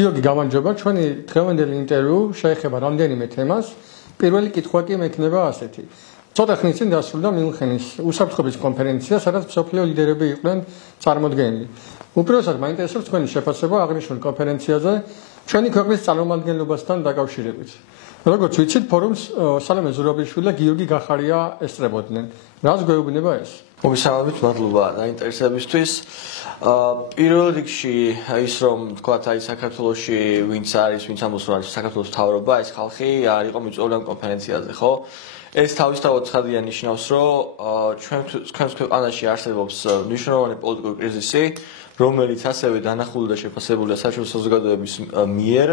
გიორგი, გამარჯობა. ჩვენი დღევანდელი ინტერვიუ შეეხება რამდენიმე თემას. პირველი კითხვა კი მექნება ასეთი. ცოტა ხნის წინ დასრულდა მიუნხენის უსაფრთხოების კონფერენცია, სადაც მსოფლიო ლიდერები იყვნენ წარმოდგენილი. უპირველესად მაინტერესებს თქვენი შეფასება აღნიშნულ კონფერენციაზე ჩვენი ქვეყნის წარმომადგენლობასთან დაკავშირებით. როგორც ვიცით, ფორუმს სალომე ზურაბიშვილი და გიორგი გახარია ესწრებოდნენ. რას გვეუბნება ეს? მოგესალმებით, მადლობა დაინტერესებისთვის. პირველ რიგში ის რომ თქვათ აი საქართველოში ვინც არის, ვინც ამბობს რომ არის საქართველოს მთავრობა, ეს ხალხი არ იყო მიწვეული ამ კონფერენციაზე, ხო? ეს თავისთავად ცხადია ნიშნავს, რომ ჩვენს ქვეყანაში არსებობს მნიშვნელოვანი პოლიტიკური კრიზისი, რომელიც ასევე დანახული და შეფასებულია საერთაშორისო საზოგადოების მიერ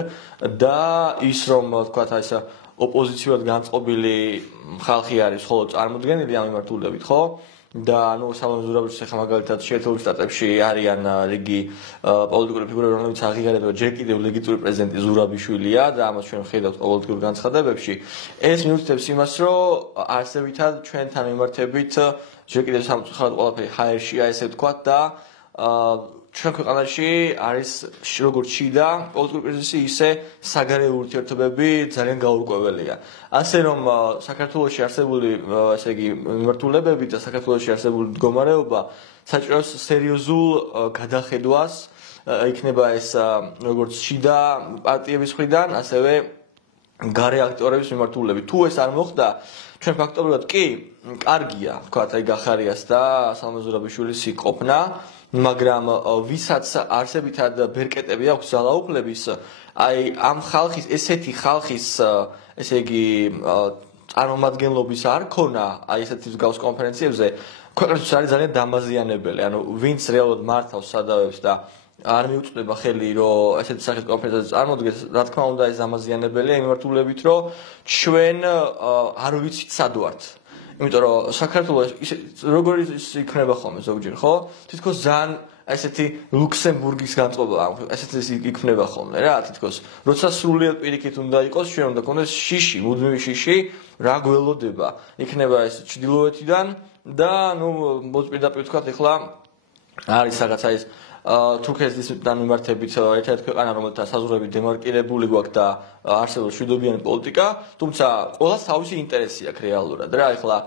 და ის რომ თქვათ აი ეს ოპოზიციურად განწყობილი ხალხი არის მხოლოდ წარმოდგენილი ამ მიმართულებით, ხო? და სალომე ზურაბიშვილის ახლა მაგალითად შეერთებულ შტატებში არიან რიგი პოლიტიკური ფიგურები, რომლებიც აღიარებენ, რომ ჯერ კიდევ ლეგიტიმური პრეზიდენტი ზურაბიშვილია და ამას ჩვენ ვხედავთ პოლიტიკურ განცხადებებში. ეს მიუთითებს იმას, რომ არსებითად ჩვენთან მიმართებით ჯერ კიდევ სამწუხაროდ ყველაფერი ჰაერშია, ესე ვთქვათ და ჩვენ ქვეყანაში არის როგორც შიდა პოლიტიკური კრიზისი, ისე საგარეო ურთიერთობები ძალიან გაურკვეველია. ასე რომ საქართველოში არსებული, ესე იგი, მიმართულებები და საქართველოში არსებული მდგომარეობა საჭიროებს სერიოზულ გადახედვას, იქნება ეს როგორც შიდა პარტიების მხრიდან, ასევე გარე აქტიორების მიმართულებით. თუ ეს არ მოხდა, ჩვენ ფაქტობრივად კი კარგია, ვთქვათ, აი გახარიას და სალომე ზურაბიშვილის ყოფნა, მაგრამ ვისაც არსებითად ბერკეტები აქვს ძალაუფლების, აი ამ ხალხის, ესეთი ხალხის, ესე იგი, წარმომადგენლობის არ ქონა, აი ესეთი მსგავს კონფერენციებზე, ქვეყნისთვის არის ძალიან დამაზიანებელი. ანუ ვინც რეალურად მართავს სადავებს და არ მიუწვდება ხელი, რომ ესეთი სახის კონფერენციაზე წარმოდგეს, რა თქმა უნდა, ეს დამაზიანებელია იმ მიმართულებით, რომ ჩვენ არ ვიცით სად ვართ. იმიტომ რომ საქართველოს როგორი იქნება ხოლმე ზოგჯერ, ხო? თითქოს ძალიან ესეთი ლუქსემბურგის განწყობა, ესეთი იქნება ხოლმე რა, თითქოს როცა სრულიად პირიქით უნდა იყოს, ჩვენ უნდა გქონდეს შიში, მუდმივი შიში, რა გველოდება. იქნება ეს ჩრდილოეთიდან და პირდაპირ ვთქვათ, ეხლა არის რაღაცა ის თურქეთისთან მიმართებით ერთ-ერთი ქვეყანა, რომელთა საზღვრები დემარკირებული გვაქვს და არსებობს მშვიდობიანი პოლიტიკა, თუმცა ყველას თავისი ინტერესი აქვს რეალურად რა, ეხლა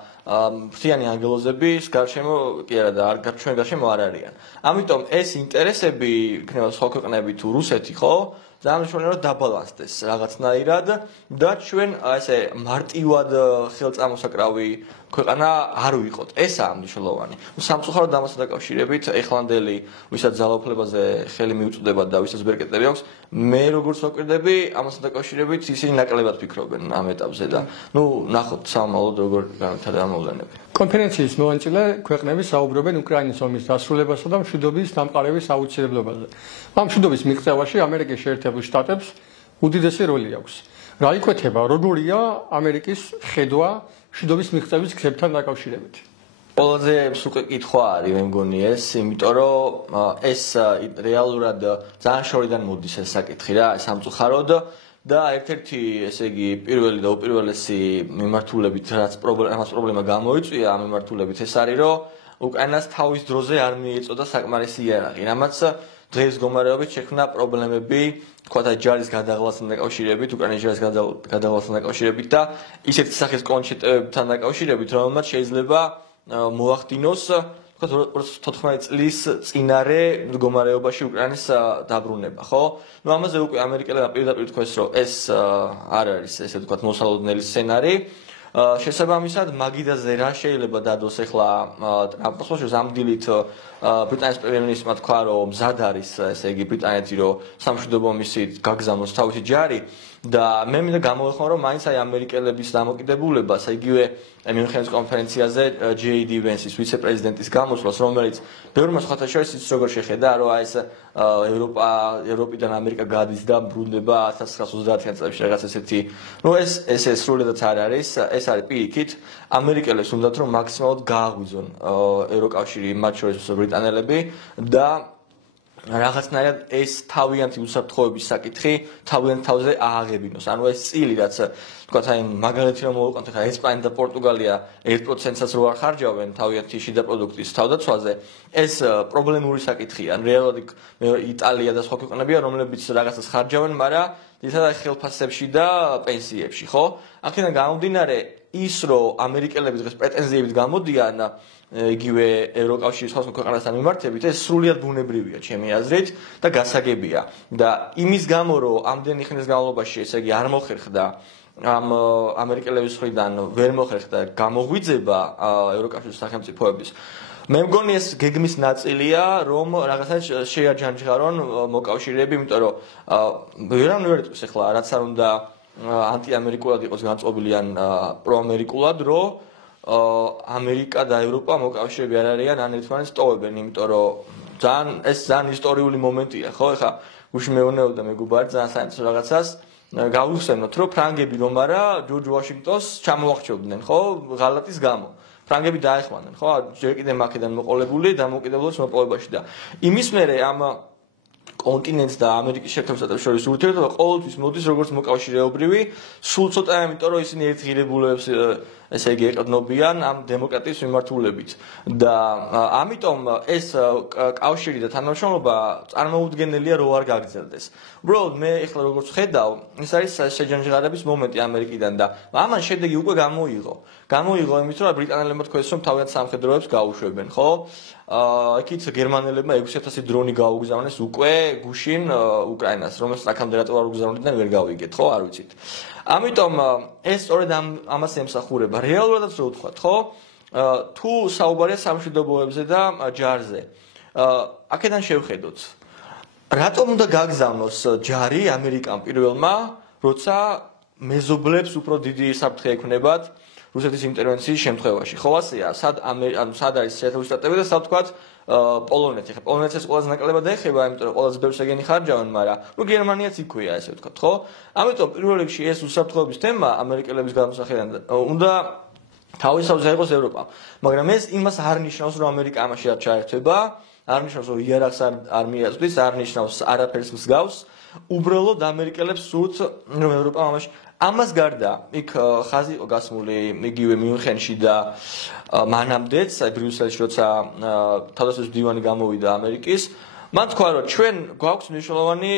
ფრთიანი ანგელოზების გარშემო კი არა და ჩვენ გარშემო არ არიან. ამიტომ ეს ინტერესები იქნება სხვა ქვეყნები თუ რუსეთი, ხო? ძალიან მნიშვნელოვანია რომ დაბალანსდეს რაღაცნაირად და ჩვენ ესე მარტივად ხელწამოსაკრავი ქვეყანა არ ვიყოთ. ესაა მნიშვნელოვანი. სამწუხაროდ ამასთან დაკავშირებით ეხლანდელი, ვისაც ძალაუფლებაზე ხელი მიუწვდება და ვისაც ბერკეტები აქვს, მე როგორც ვაკვირდები, ამასთან დაკავშირებით ისინი ნაკლებად ფიქრობენ ამ ეტაპზე და ნახოთ სამალოდ როგორ განვითარდება მოვლენები. კონფერენციის მონაწილე ქვეყნები საუბრობენ უკრაინის ომის დასრულებასა და მშვიდობის დამყარების აუცილებლობაზე. ამ მშვიდობის მიღწევაში ამერიკის შეერთებულ შტატებს უდიდესი როლი აქვს. რა იკვეთება, როგორია ამერიკის ხედვა მშვიდობის მიღწევის გზებთან დაკავშირებით? ყველაზე მსუკე კითხვა არის, მე მგონი ეს, იმიტომ რომ ეს რეალურად ძალიან შორიდან მოდის ეს საკითხი რა, სამწუხაროდ და ერთ-ერთი, ესე იგი, პირველი და უპირველესი მიმართულებით, რაც პრობლემა გამოიწვია ამ მიმართულებით, ეს არის, რომ უკრაინას თავის დროზე არ მიეწოდა საკმარისი იარაღი, რამაც დღეს მდგომარეობით შექმნა პრობლემები, თქვათ აი ჯარის გადაღლასთან დაკავშირებით, უკრაინის ჯარის გადაღლასთან დაკავშირებით და ისეთი სახის კონჩეტებთან დაკავშირებით, რომელმაც შეიძლება მოახდინოს, თქვათ 2014 წლის წინარე მდგომარეობაში უკრაინის დაბრუნება, ხო? ამაზე უკვე ამერიკელებმა პირდაპირ თქვეს, რომ ეს არ არის, ესე ვთქვათ, მოსალოდნელი სცენარი. შესაბამისად, მაგიდაზე რა შეიძლება დადოს ახლა ტრამპს, ამ დილით ბრიტანეთის პრემიერ-მინისტრმა თქვა, რომ მზად არის, ესე იგი, ბრიტანეთი, რომ სამშვიდობო მისიით გაგზავნოს თავისი ჯარი და მე მინდა გამოვეხმარო, რომ მაინც აი ამერიკელების დამოკიდებულებას, იგივე მიუნხენის კონფერენციაზე JD Vance-ის ვიცე-პრეზიდენტის გამოსვლას, რომელიც ბევრმა სხვათა შორის ის როგორ შეხედა, რომ აი ეს ევროპიდან ამერიკა გადის და ბრუნდება 1930-იან წლებში რაღაც ესეთი, ეს სრულიადაც არ არის, ეს არის პირიქით, ამერიკელებს უნდათ რომ მაქსიმალურად გააღვიძონ ევროკავშირი, მათ შორის ბრიტანელები და რაღაცნაირად ეს თავიანთი უსაფრთხოების საკითხი თავიანთ თავზე ააღებინოს. ანუ ეს წილი, რაც თქვათ აი მაგალითი რომ მოვიყვანოთ, ხა ესპანია და პორტუგალია 1%-საც რო არ ხარჯავენ თავიანთი შიდა პროდუქტის თავდაცვაზე, ეს პრობლემური საკითხია. რეალურად იტალია და სხვა ქვეყნებია, რომლებიც რაღაცას ხარჯავენ, მაგრამ ძირითადად ხელფასებში და პენსიებში, ხო? აქედან გამომდინარე ის რომ ამერიკელები დღეს პრეტენზიებით გამოდიან იგივე ევროკავშირის სხვა ქვეყანასთან მიმართებით, ეს სრულიად ბუნებრივია ჩემი აზრით და გასაგებია. და იმის გამო რომ ამდენი ხნის განმავლობაში ესე იგი არ მოხერხდა ამ ამერიკელების მხრიდან ვერ მოხერხდა გამოღვიძება ევროკავშირის სახელმწიფოების. მე მგონი ეს გეგმის ნაწილია, რომ რაღაცას შეაჯანჯღარონ მოკავშირეები, იმიტომ რომ ვერავინ ვერ იტყვის ახლა რაც არ უნდა ანტიამერიკულად იყოს განწყობილი ან პროამერიკულად, რომ ამერიკა და ევროპა მოკავშირეები არ არიან ან ერთმანეთს ტოვებენ, იმიტომ რომ ძალიან ისტორიული მომენტია, ხო? ეხლა გუშინ მეუბნებოდა მეგობარი ძალიან საინტერესო რაღაცას გავიხსენოთ, რომ ფრანგები რომ არა ჯორჯ ვაშინგტონს ჩამოახჩობდნენ, ხო? ღალატის გამო. ფრანგები დაეხმარნენ, ხო? ჯერ კიდევ მაქედან მოყოლებული დამოუკიდებლობის მოპოვებაში და იმის მერე ამ კონტინენტს და ამერიკის შეერთებულ შტატებს შორის ურთიერთობა ყოველთვის მოდის როგორც მოკავშირეობრივი, სულ ცოტა იმიტომ რომ ისინი ერთგირებულებს ესე იგი ეყრდნობიან ამ დემოკრატიის მიმართულებით და ამიტომ ეს კავშირი და თანამშრომლობა წარმოუდგენელია რო არ გაგრძელდეს. უბრალოდ მე ეხლა როგორც ხედავ, ეს არის შეჯანჯღარების მომენტი ამერიკიდან და ამან შედეგი უკვე გამოიღო. გამოიღო იმით რომ ბრიტანელებმა თქვეს რომ თავიანთ სამხედროებს გაუშვებენ, ხო? იქით გერმანელებმა 6000 დრონი გაუგზავნეს უკვე გუშინ უკრაინას, რომელსაც აქამდე რატო არ უგზავნიდნენ ვერ გავიგეთ, ხო? არ ვიცით. ამიტომ ეს სწორედ ამას ემსახურება. რეალურადაც რო ვთქვათ, ხო? თუ საუბარია სამშვიდობოებზე და ჯარზე. აქედან შევხედოთ. რატომ უნდა გაგზავნოს ჯარი ამერიკამ პირველმა, როცა მეზობლებს უფრო დიდი საფრთხე ექნებათ რუსეთის ინტერვენციის შემთხვევაში. ხო ასეა, სად არის შეერთებული შტატები და სად ვთქვათ პოლონეთი. ხა პოლონეთს ეს ყველაზე ნაკლებად ეხება, იმიტომ რომ ყველაზე ბევრს ეგენი ხარჯავენ, მაგრამ ნუ გერმანიაც იქვეა, ესე ვთქვათ, ხო? ამიტომ პირველ რიგში ეს უსაფრთხოების თემა ამერიკელების გამოსახედიდან უნდა თავისთავად იყოს ევროპა. მაგრამ ეს იმას არ ნიშნავს, რომ ამერიკა ამაში არ ჩაერთვება, არ ნიშნავს, რომ იარაღს არ მიაწვდის, არ ნიშნავს არაფერს მსგავს. უბრალოდ ამერიკელებს სურთ, რომ ევროპა ამაში ამას გარდა იქ ხაზი იყო გასმული იგივე მიუნხენში და მანამდეც ბრიუსელში როცა თავდაცვის მდივანი გამოვიდა ამერიკის, მან თქვა რომ ჩვენ გვაქვს მნიშვნელოვანი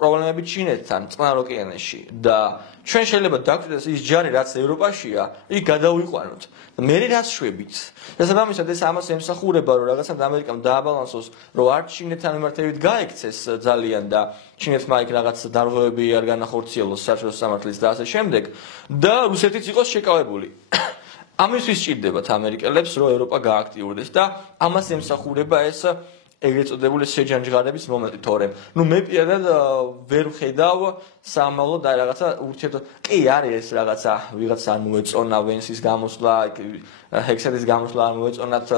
პრობლემები ჩინეთთან წყნარ ოკეანეში და ჩვენ შეიძლება დაგვჭირდეს ის ჯარი რაც ევროპაშია, იქ გადავიყვანოთ. მე რაც შვებით. შესაბამისად ეს ამას ემსახურება რომ რაღაცა ამერიკამ დააბალანსოს, რომ არ ჩინეთთან მიმართებით გაექცეს ძალიან და ჩინეთმა იქ რაღაც დარღვევები არ განახორციელოს საერთო სამართლის და ასე შემდეგ და რუსეთიც იყოს შეკავებული. ამისთვის სჭირდებათ ამერიკელებს რომ ევროპა გააქტიურდეს და ამას ემსახურება ეს ეგრეთ წოდებული შეჯანჯღარების მომენტი, თორემ ნუ მე პირადად ვერ ვხედავ სამავლოდ და რაღაცა ურთიერთობა. კი არის ეს რაღაცა ვიღაც არ მოეწონა ვენსის გამოსვლა, ჰექსეთის გამოსვლა არ მოეწონათ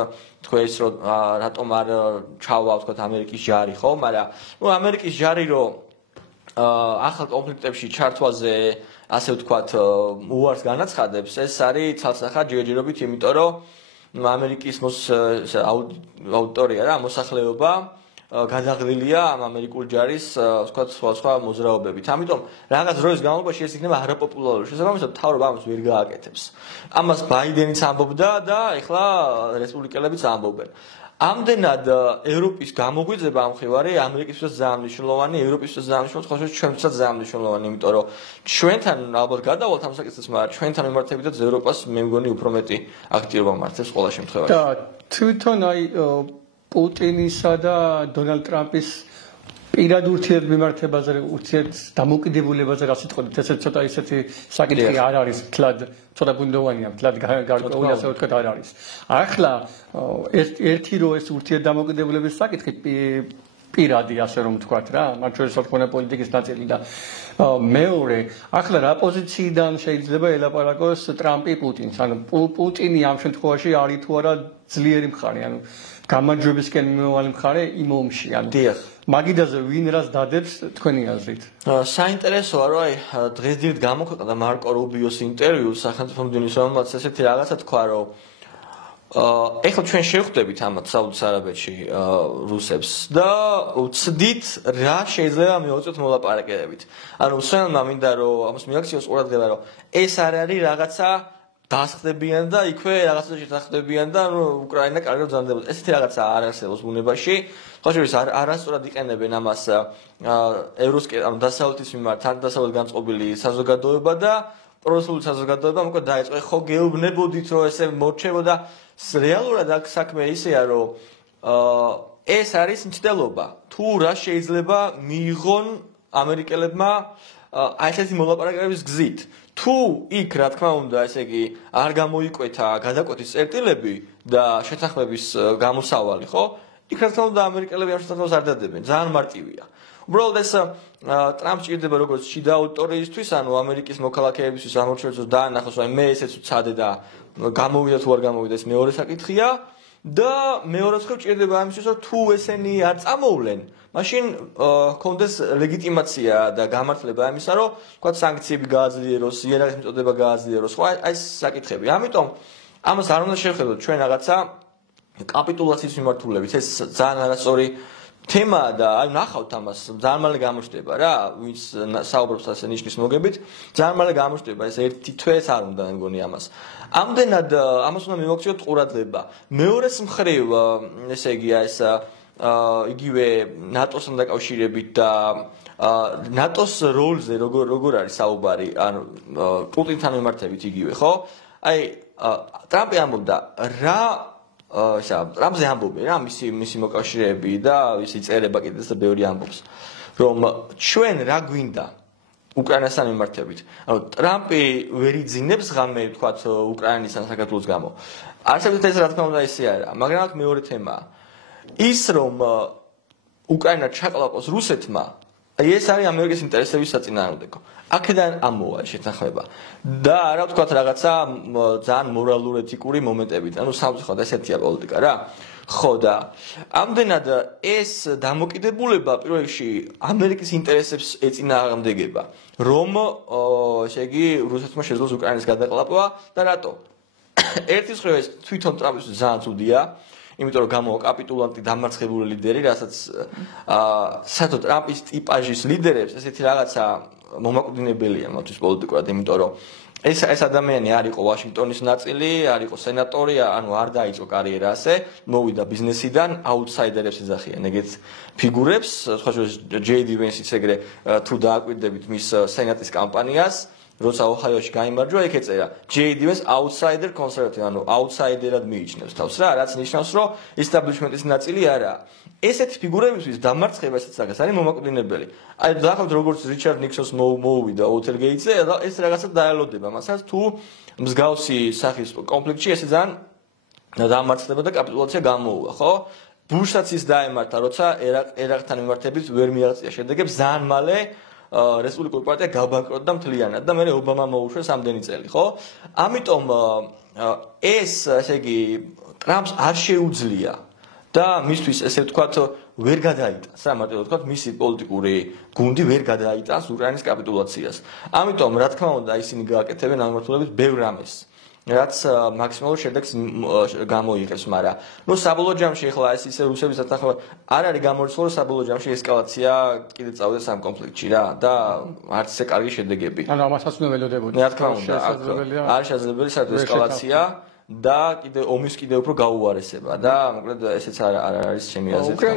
თქვენს რომ რატომ არ ჩავა ვთქვათ ამერიკის ჯარი, ხო? მაგრამ ნუ ამერიკის ჯარი რომ ახალ კონფლიქტებში ჩართვაზე ასე ვთქვათ უარს განაცხადებს, ეს არის ცალსახად ჯერჯერობით, იმიტომ რომ ამერიკის აუდიტორია რა მოსახლეობა გადაღლილია ამ ამერიკულ ჯარის ვთქვათ სხვა მოძრაობებით. ამიტომ რაღაც დროის განმავლობაში ეს იქნება არაპოპულარული. შესაბამისად მთავრობა ამას ვერ გააკეთებს. ამას ბაიდენიც ამბობდა და ეხლა რესპუბლიკელებიც ამბობენ. ამდენად ევროპის გამოგვიძება ამ ხევარი ამერიკისთვის ძალიან მნიშვნელოვანი, ევროპისთვის ძალიან მნიშვნელოვანი, ხოლმე ჩვენთვისაც ძალიან მნიშვნელოვანი, იმიტომ რომ ჩვენთან ალბათ გადავალთ ამ საკითხს, მაგრამ ჩვენთან მიმართებითაც ევროპას მე მგონი უფრო მეტი აქტივობა მართებს ყველა შემთხვევაში. და თვითონ აი პუტინისა და დონალდ ტრამპის პირად ურთიერთმემართებაზე, დამოკიდებულებაზე რა სიტყვით, ესეც ცოტა ისეთი საკითხი არ არის, თლად ცოტა ბუნდოვანია, თლად გარკვეული ასე ვთქვათ არ არის. ახლა ერთი რო ეს ურთიერთდამოკიდებულების საკითხი პირადი ასე რომ ვთქვათ რა, მათ შორის ოთხმონა პოლიტიკის ნაწილი და მეორე, ახლა რა პოზიციიდან შეიძლება ელაპარაკოს ტრამპი პუტინს? ანუ პუტინი ამ შემთხვევაში არის თუ არა ძლიერი მხარე, ანუ გამარჯვებისკენ მიმავალი მხარე იმ ომში, ანუ დიახ. მაგიდაზე ვინ რას დადებს თქვენი აზრით? საინტერესოა რომ აი დღესდღეობით გამოქვეყნდა მარკო რუბიოს ინტერვიუ სახელმწიფო მდივნის, რომელმაც ესეთი რაღაცა თქვა, რომ ეხლა ჩვენ შევხვდებით ამათ საუდის არაბეთში რუსებს და ვცდით რა შეიძლება მივაწვეთ მოლაპარაკებებით. ანუ მსმენელმა მინდა რომ ამას მიაქციოს ყურადღება რომ ეს არ არის რაღაცა დასხდებიან და იქვე რაღაცა შეთანხმდებიან და უკრაინა კარგად ბრძანდებოდა. ესეთი რაღაცა არ არსებობს ბუნებაში. ხოშევის არასწორად იყენებენ ამას ევროსკე ანუ დასავლეთის მიმართ ან დასავლეთ განწყობილი საზოგადოება და პრორუსული საზოგადოება მოკლედ დაიწყო. ხო გეუბნებოდით რომ ესე მორჩებოდა რეალურად აქ საქმე ისეა რომ ეს არის მცდელობა. თუ რა შეიძლება მიიღონ ამერიკელებმა აი ესეთი მოლაპარაკებების გზით. თუ იქ რა თქმა უნდა ესე იგი არ გამოიკვეთა გადაკვეთის წერტილები და შეთანხმების გამოსავალი, ხო? იქ რა თქმა უნდა ამერიკელები ამ შეთანხმებას არ დადებენ. ძალიან მარტივია. უბრალოდ ეს ტრამპს ჭირდება როგორც შიდა აუდიტორიისთვის, ანუ ამერიკის მოქალაქეებისთვის ამორჩევებს დაანახოს, აი მე ესეც ვცადე და გამოვიდა თუ არ გამოვიდა ეს მეორე საკითხია და მეორე მხრივ ჭირდება ამისთვის, რომ თუ ესენი არ წამოვლენ, მაშინ კონდეს ლეგიტიმაცია და გამართლება ამისა, რომ თქვა სანქციები გააძლიეროს, იერარქიის მიწოდება გააძლიეროს, ხო, აი ეს საკითხები. ამიტომ ამას არ უნდა შევხედოთ ჩვენ რაღაცა კაპიტულაციის მიმართულებით. ეს ძალიან არასწორი თემაა და აი ნახავთ ამას, ძალიან მალე გამოჩნდება რა, ვინც საუბრობს ასე ნიშნის მოგებით, ძალიან მალე გამოჩნდება ეს ერთი თვეს არ უნდა მგონი ამას. ამდენად ამას უნდა მივაქციოთ ყურადღება. მეორეს მხრივ, ესე იგი ეს იგივე ნატოსთან დაკავშირებით და ნატოს როლზე როგორ არის საუბარი, ანუ პუტინთან მიმართებით იგივე, ხო? აი ტრამპი ამბობდა რა ტრამპზე ამბობენ რა მისი მოკავშირეები და ისი წერება კიდეც და ბევრი ამბობს რომ ჩვენ რა გვინდა უკრაინასთან მიმართებით. ანუ ტრამპი ვერ იძინებს ღამე თქვათ უკრაინის ან საქართველოს გამო. არსებობს ეს რა თქმა უნდა ისე არა, მაგრამ აქ მეორე თემაა. ის რომ უკრაინა ჩაყლაპოს რუსეთმა, აი ეს არის ამერიკის ინტერესების საწინააღმდეგო. აქედან ამოვა შეთანხმება. და არა ვთქვათ რაღაცა ძალიან მორალურ ეთიკური მომენტებით. ანუ სამწუხაროდ ესეთია პოლიტიკა რა. ხო და ამდენად ეს დამოკიდებულება პირველ რიგში ამერიკის ინტერესებს ეწინააღმდეგება, რომ ესე იგი რუსეთმა შეძლოს უკრაინის გადაყლაპვა და რატო? ერთის მხრივ ეს თვითონ ტრამპისთვის ძალიან ცუდია. იმიტომ რომ გამოვა კაპიტულანტი დამარცხებული ლიდერი, რასაც საერთოდ ტრამპის ტიპაჟის ლიდერებს ესეთი რაღაცა მომაკვდინებელია მათთვის პოლიტიკურად, იმიტომ რომ ეს ადამიანი არ იყო ვაშინგტონის ნაწილი, არ იყო სენატორი, ანუ არ დაიწყო კარიერა ასე, მოვიდა ბიზნესიდან, აუტსაიდერებს ეძახიან ეგეთ ფიგურებს, სხვა შორის ჯეი-დი ვენსიც ეგრე თუ დააკვირდებით მის სენატის კამპანიას, როცა ოჰაიოში გაიმარჯვა, იქ ეწერა ჯეი-დი ვენს აუტსაიდერ კონსერვატივ, ანუ აუტსაიდერად მიიჩნევს თავს რა, რაც ნიშნავს, რომ ისტაბლიშმენტის ნაწილი არაა. ესეთი ფიგურებისთვის დამარცხება ესეც რაღაც არის მომაკვდინებელი. აი დაახავთ როგორც რიჩარდ ნიქსონს მოუვიდა უოთერგეიტზე, ეს რაღაცა დაელოდება, მასაც თუ მსგავსი სახის კონფლიქტში ესე ძალიან დამარცხება და კაპიტულაცია გამოუვა, ხო? ბუშსაც ის დაემართა, როცა ერაყთან მიმართებით ვერ მიაღწია შედეგებს, ძალიან მალე რესპუბლიკური პარტია გაბანკროტდა მთლიანად და მე ობამა მოუშვეს ამდენი წელი, ხო? ამიტომ ეს, ესე იგი, ტრამპს არ შეუძლია და მისთვის ესე ვთქვათ ვერ გადაიტანს, რა მარტივად ვთქვათ, მისი პოლიტიკური გუნდი ვერ გადაიტანს უკრაინის კაპიტულაციას. ამიტომ, რა თქმა უნდა, ისინი გააკეთებენ ამ მიმართულებით ბევრ რამეს, რაც მაქსიმალურ შედეგს გამოიღებს, მაგრამ ნუ საბოლოო ჯამში ახლა ეს ისე რუსების სათანხმო არ არის გამორიცხული, რომ საბოლოო ჯამში ესკალაცია კიდე წავიდეს ამ კონფლიქტში რა და არც ისე კარგი შედეგები. ანუ ამასაც უნდა ველოდებოდი. რა თქმა უნდა, არ შესაძლებელი საერთოდ ესკალაცია და ომის კიდე უფრო გაუარესება და მოკლედ ესეც არ არის ჩემი აზრით.